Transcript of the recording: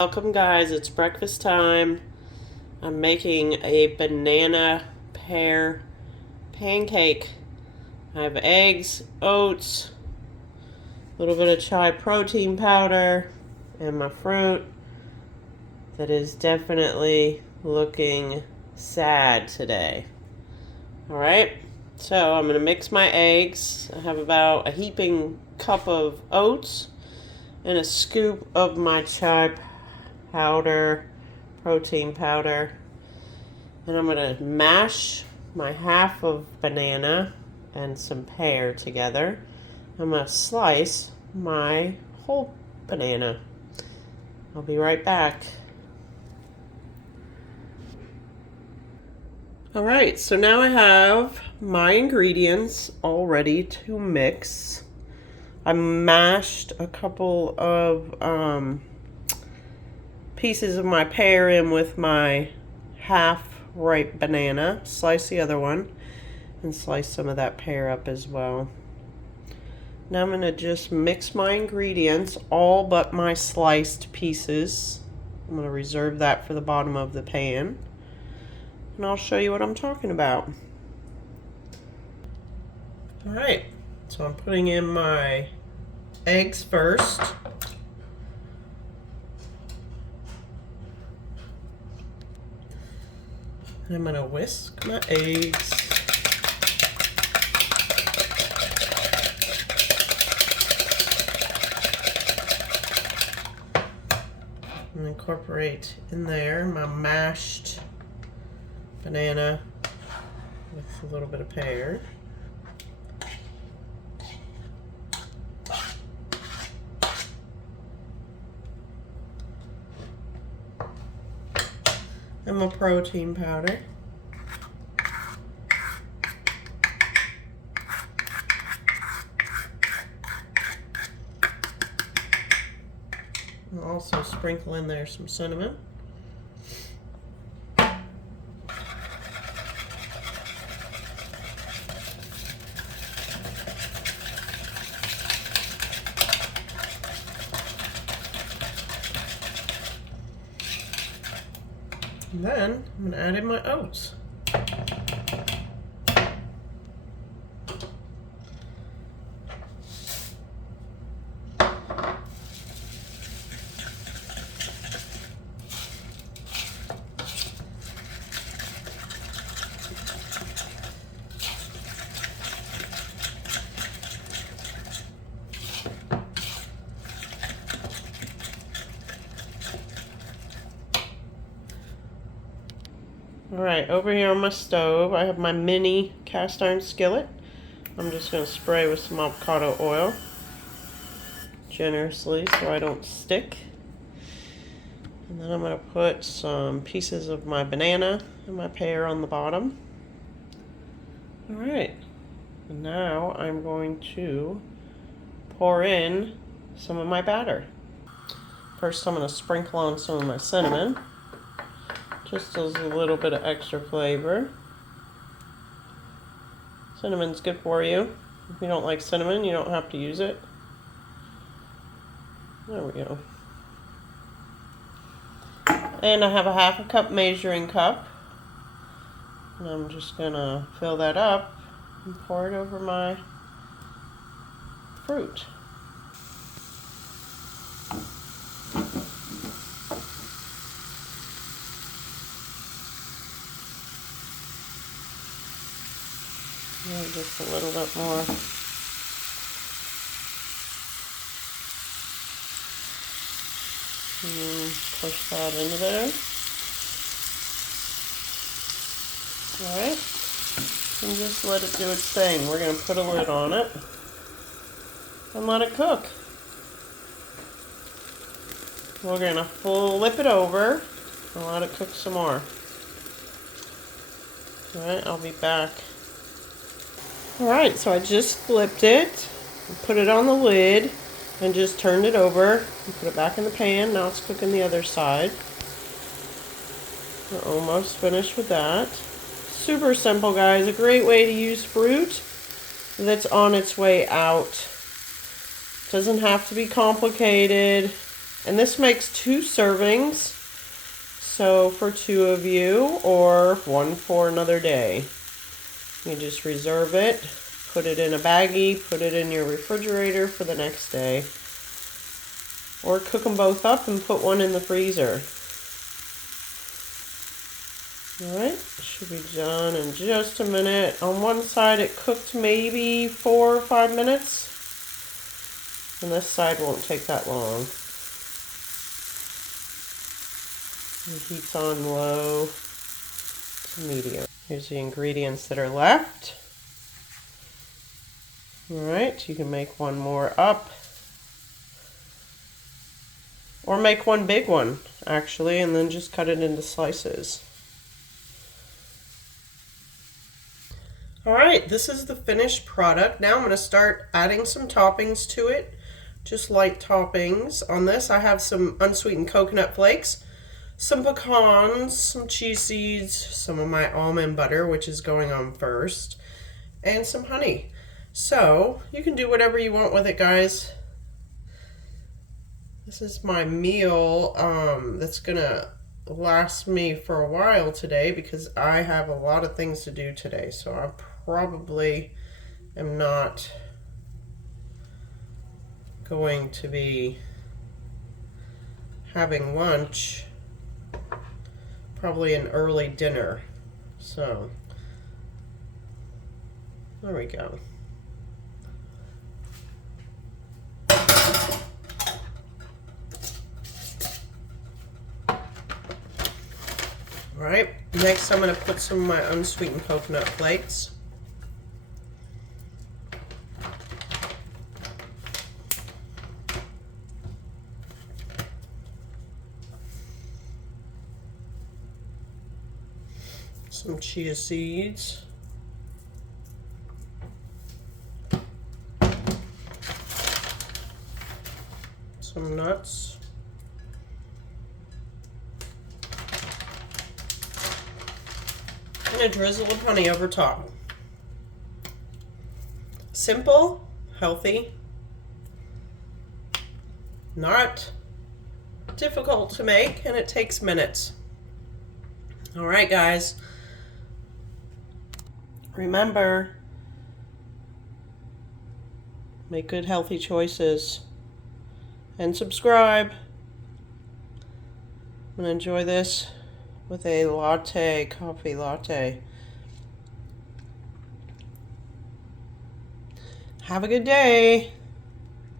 Welcome guys, it's breakfast time. I'm making a banana pear pancake. I have eggs, oats, a little bit of chai protein powder, and my fruit that is definitely looking sad today. Alright, so I'm going to mix my eggs. I have about a heaping cup of oats and a scoop of my chai powder, protein powder, and I'm going to mash my half of banana and some pear together. I'm going to slice my whole banana. I'll be right back. Alright, so now I have my ingredients all ready to mix. I mashed a couple of pieces of my pear in with my half ripe banana, slice the other one, and slice some of that pear up as well. Now I'm going to just mix my ingredients, all but my sliced pieces. I'm going to reserve that for the bottom of the pan, and I'll show you what I'm talking about. Alright, so I'm putting in my eggs first. I'm going to whisk my eggs. And incorporate in there my mashed banana with a little bit of pear. And my protein powder. I'll also sprinkle in there some cinnamon. And then I'm going to add in my oats. Alright, over here on my stove, I have my mini cast iron skillet. I'm just going to spray with some avocado oil generously so I don't stick. And then I'm going to put some pieces of my banana and my pear on the bottom. Alright, and now I'm going to pour in some of my batter. First I'm going to sprinkle on some of my cinnamon. Just as a little bit of extra flavor. Cinnamon's good for you. If you don't like cinnamon, you don't have to use it. There we go. And I have a half a cup measuring cup. And I'm just gonna fill that up and pour it over my fruit. Just a little bit more. And push that into there. Alright. And just let it do its thing. We're going to put a lid on it and let it cook. We're going to flip it over and let it cook some more. Alright, I'll be back. Alright, so I just flipped it, put it on the lid, and just turned it over, and put it back in the pan. Now it's cooking the other side. We're almost finished with that. Super simple, guys. A great way to use fruit that's on its way out. Doesn't have to be complicated, And this makes 2 servings. So for 2 of you, or 1 for another day. You just reserve it, put it in a baggie, put it in your refrigerator for the next day. Or cook them both up and put one in the freezer. Alright, should be done in just a minute. On one side it cooked maybe 4 or 5 minutes. And this side won't take that long. The heat's on low to medium. Here's the ingredients that are left. Alright, you can make one more up. Or make one big one, actually, and then just cut it into slices. Alright, this is the finished product. Now I'm going to start adding some toppings to it. Just light toppings. On this I have some unsweetened coconut flakes, some pecans, some cheese seeds, some of my almond butter, which is going on first, and some honey. So you can do whatever you want with it, guys. This is my meal that's gonna last me for a while today because I have a lot of things to do today. So I probably am not going to be having lunch, probably an early dinner. So there we go. All right, next I'm going to put some of my unsweetened coconut flakes. Some chia seeds. Some nuts. And a drizzle of honey over top. Simple, healthy, not difficult to make, and it takes minutes. All right, guys. Remember, make good healthy choices and subscribe. I'm gonna enjoy this with a latte, coffee latte. Have a good day.